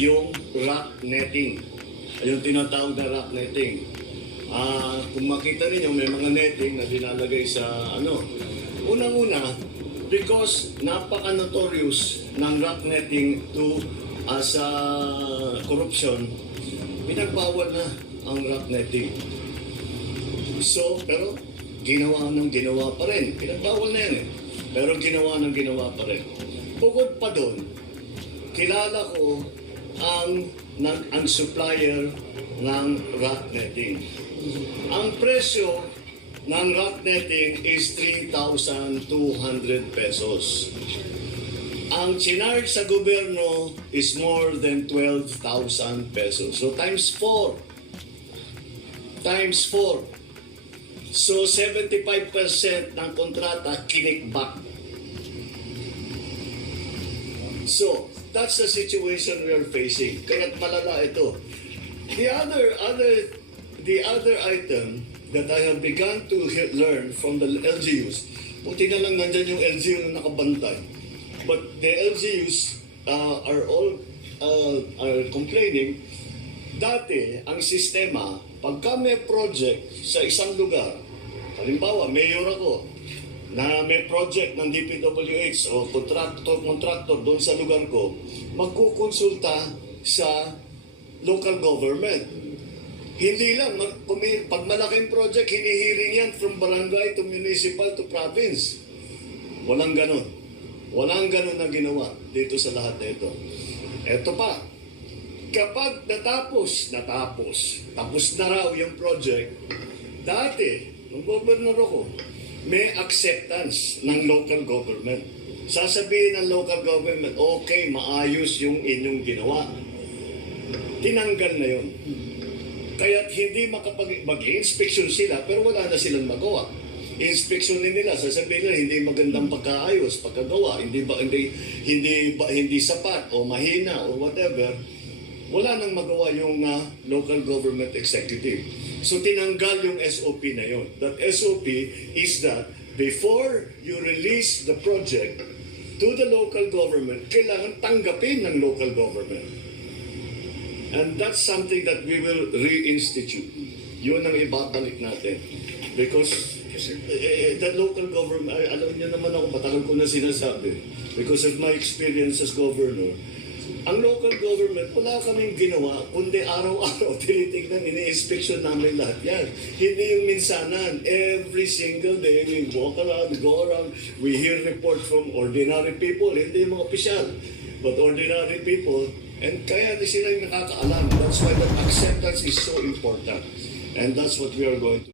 yung rock netting. Yung tinatawag na rock netting. Ah, kung makita ninyo, may mga netting na dinalagay sa ano. Unang-una, because napaka-notorious ng rock netting to as a corruption, pinagbawal na ang rock netting. So, pero ginawa ng ginawa pa rin. Pinagbawal na yan eh. Pero ginawa ng ginawa pa rin. Bukod pa doon, kilala ko ang, ng, ang supplier ng rock netting. Ang presyo ng rock netting is 3,200 pesos. Ang chinarge sa gobyerno is more than 12,000 pesos. So times 4. Times 4. So 75% ng kontrata kinikback. So, that's the situation we are facing. Kaya malala ito. The other other the other item that I have begun to learn from the LGUs, buti na lang nandyan yung LGU na nakabantay. But the LGUs uh, are all uh, are complaining dati ang sistema pagka may project sa isang lugar halimbawa mayor ako na may project ng DPWH o contractor contractor doon sa lugar ko magkukonsulta sa local government. Hindi lang mag, pag malaking project hinihiring yan from barangay to municipal to province. Walang ganon walang ganon na ginawa dito sa lahat na ito. Eto pa kapag natapos, natapos, tapos na raw yung project, dati, nung governor ako, may acceptance ng local government. Sasabihin ng local government, okay, maayos yung inyong ginawa. Tinanggal na yun. Kaya hindi makapag mag-inspection sila, pero wala na silang magawa. Inspection nila, sasabihin nila hindi magandang pagkaayos, pagkagawa, hindi ba hindi hindi ba, hindi sapat o mahina or whatever wala nang magawa yung uh, local government executive. So tinanggal yung SOP na yon. That SOP is that before you release the project to the local government, kailangan tanggapin ng local government. And that's something that we will reinstitute. Yun ang ibabalik natin. Because eh, eh, the local government, alam niyo naman ako, matagal ko na sinasabi. Because of my experience as governor, ang local government, wala kaming ginawa, kundi araw-araw tinitignan, ini-inspection namin lahat yan. Hindi yung minsanan. Every single day, we walk around, go around, we hear report from ordinary people, hindi yung mga opisyal, but ordinary people, and kaya di sila yung nakakaalam. That's why that acceptance is so important. And that's what we are going to